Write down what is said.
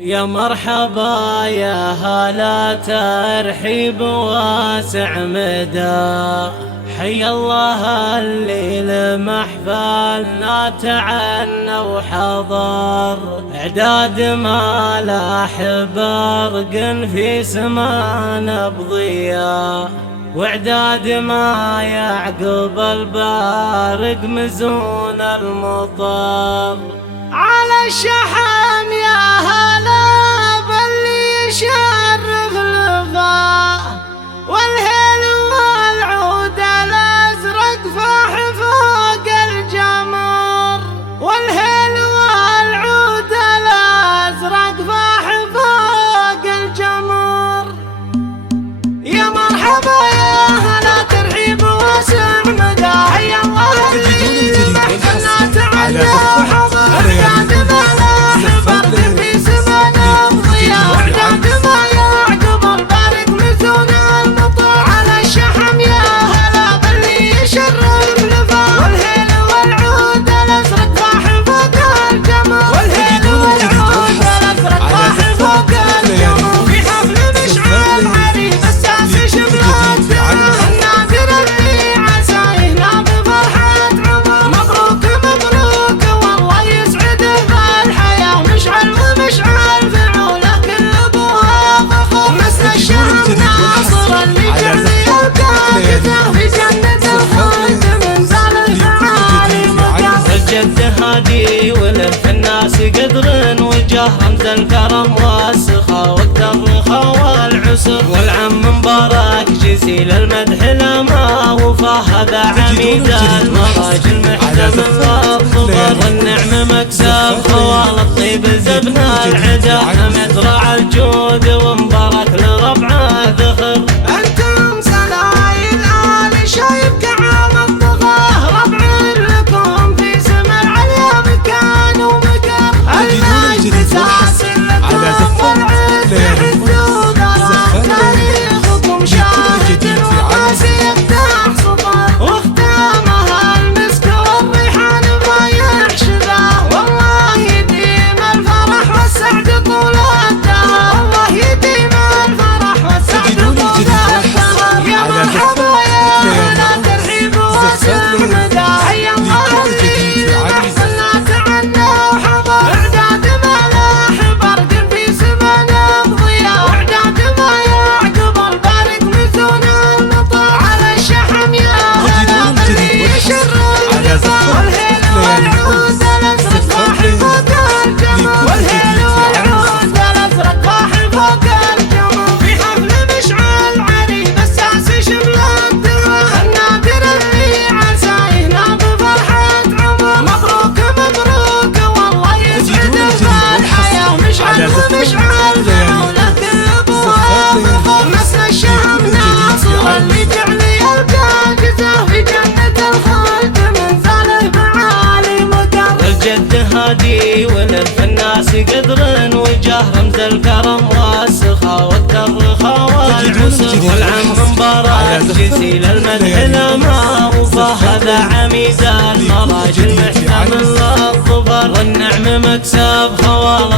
يا مرحبا يا هلا ترحيب واسع مدى، حي الله الليل محفلنا تعنى وحضر، اعداد ما لاح برق في سمانا بضياء، واعداد ما يعقب البارق مزون المطر. على الشحم يا هلا باللي يشرف لفاه، والهيل والعود الازرق فاح فوق الجمر، والهيل والعود الازرق فاح فوق الجمر. يا مرحبا يا هلا ترحيب واسع مدى، حي الله اللي محفلنا تعدى وحضر، اعداد ما لاح برق في سمانا بضياء، واعداد ما يعقب البارق مزون المطر. على الشحم يا هلا باللي يشرف لفاه، والهيل والعود الازرق فاح فوق الجمر، والهيل والعود الازرق فاح فوق الجمر. في حفل مشعل عريض الساس شبلات النادر اللي عسى ينام بفرحة عمر. مبروك مبروك والله يسعده بالحياة، مشعل ومشعل فعوله كل ابوها فخر. مثل الشهم ناصر اللي جعلي وكاكته في جنة الخلد من زال المعالي مقام. الجد هادي ولف الناس قدر وجه، رمز الكرم والسخاء وقت الرخاء والعسر. والعم مبارك جزيل المدح لما وفاه، هذا عميد المراجل محتمل والظفر. والنعم مكسب خوال الطيب زبنا العدا، مدرع الجود ومبارك لربعه ذخر. انتم سلايل آل شايب كعام الطغاه، ربع لكم في سمر عليا مكان ومكر. المجد ساس لكم والعز عز وذرى، تاريخكم شاهد وقاسي يفتح صدر. واختامها المسك والريحان فايح شذاه، والله يديم الفرح والسعد طول الدهر، والله يديم الفرح والسعد طول الدهر. يا مرحبا يا هلا ترحيب واسع مدى، حي الله اللي محفلنا تعنى وحضر، اعداد ما لاح برق في سمانا بضياء، واعداد ما يعقب البارق مزون المطر. على الشحم يا هلا باللي يشرف لفاه، والهيل والعود الازرق فاح فوق الجمر، والهيل والعود الازرق فاح فوق الجمر. في حفل مشعل عريض الساس شبلات النادر اللي عسى ينام بفرحة عمر. مبروك مبروك والله يسعده بالحياة، مشعل ومشعل فعوله كل ابوها فخر. مثل الشهم ناصر اللي جعلي الكاكته في جنة الخلد من زال المعالي مقر. الجد هادي ولف الناس قدر وجه، رمز الكرم والسخاء وقت الرخاء والعسر. والعم مبارك جزيل المدح لما وفاه، هذا عميد المراجل محتمل الظفر. والنعم مكسب خوال